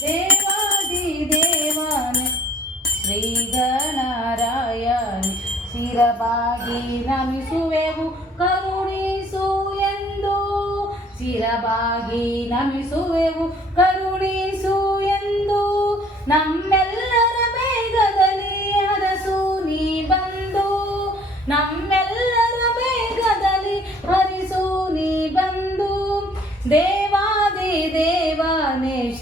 ದೇವಾದಿ ದೇವಾನೆ ಶ್ರೀ ಗಣರಾಯಣೆ ಶಿರಬಾಗಿ ನಮಿಸುವೆವು, ಕರುಣಿಸು ಎಂದು. ಶಿರಬಾಗಿ ನಮಿಸುವೆವು, ಕರುಣಿಸು ಎಂದು. ನಮ್ಮೆಲ್ಲರ ಬೇಗದಲ್ಲಿ ಹರಸು ನೀ ಬಂದು. ನಮ್ಮೆಲ್ಲರ ಬೇಗದಲ್ಲಿ ಹರಿಸು ನೀ ಬಂದು. ದೇವಾದಿ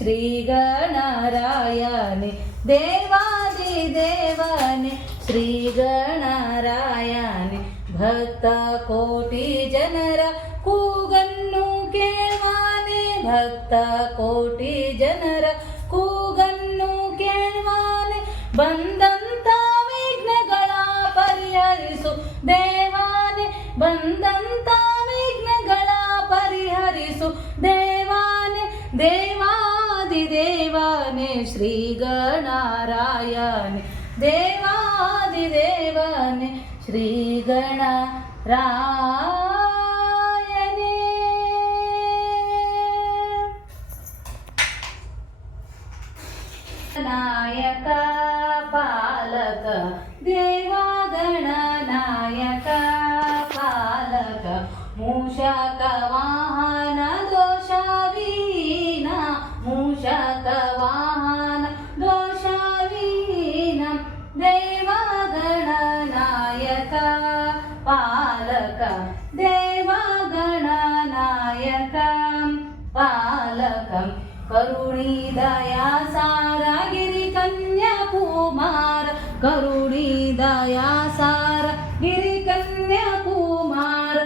ದೇವನೇ ಶ್ರೀ ಗಣರಾಯಣೆ ದೇವಾದಿ ದೇವನೇ ಶ್ರೀ ಗಣರಾಯಣೆ ಭಕ್ತ ಕೋಟಿ ಜನರ ಕೂಗನ್ನು ಕೇಳ್ವಾನೆ ಭಕ್ತ ಕೋಟಿ ಜನರ ಕೂಗನ್ನು ಕೇಳ್ವಾನೆ ಬಂದಂತ ವಿಘ್ನಗಳ ಪರಿಹರಿಸು ದೇವಾನೆ ಬಂದಂತ ವಿಘ್ನಗಳ ಪರಿಹರಿಸು ದೇವಾನೆ ದೇವಾದಿ श्री गणरायण देवादिदेवने श्री गणरायणे नायक पालक देवा गणनायक पालक मूषकवा ಪಾಲಕಂ ಕರುಣಿ ದಯಾ ಸಾರ ಗಿರಿ ಕನ್ಯಾಕುಮಾರ ಕರುಣಿ ದಯಾ ಸಾರ ಗಿರಿ ಕನ್ಯಾಕುಮಾರ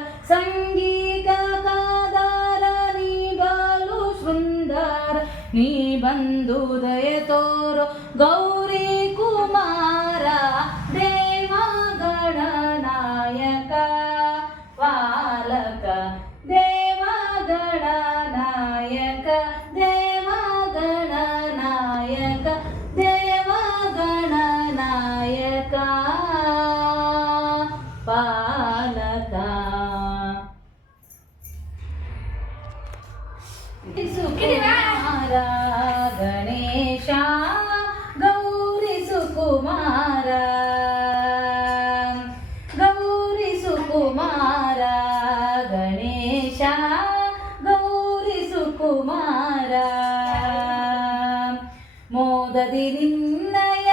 ಮೋದದಿ ನಿನ್ನಯ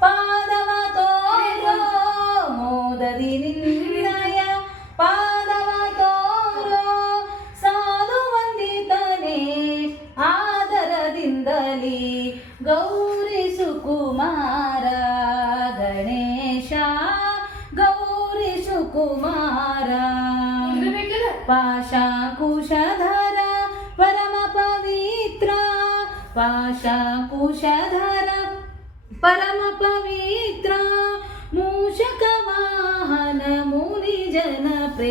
ಪಾದವ ತೋರೋ ಮೋದದಿ ನಿನ್ನಯ ಪಾದವ ತೋರೋ ಸಾಲು ವಂದಿತನೇ ಆದರದಿಂದಲಿ ಗೌರಿ ಸುಕುಮಾರ ಗಣೇಶ ಗೌರಿ ಸುಕುಮಾರ. ಪಾಶಾಕುಶಧರ पाशाकुशधर परमपवित्र मूषकवाहन मुनिजनप्रेमा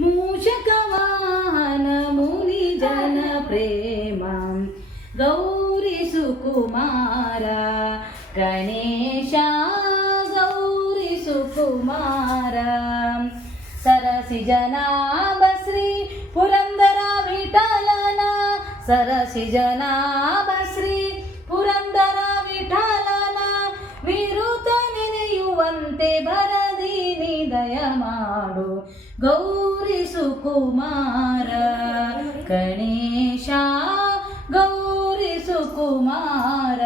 मूषकवाहन गणेश गौरी सुकुमार गौरीसुकुमारा सरसिजनाम ಜನಾಭ ಶ್ರೀ ಪುರಂದರ ವಿಠಲನ ವಿರುತ ನೆನೆಯುವಂತೆ ಭರದಿ ನಿದಯ ಮಾಡು ಗೌರಿ ಸುಕುಮಾರ. ಗಣೇಶ ಗೌರಿ ಸುಕುಮಾರ.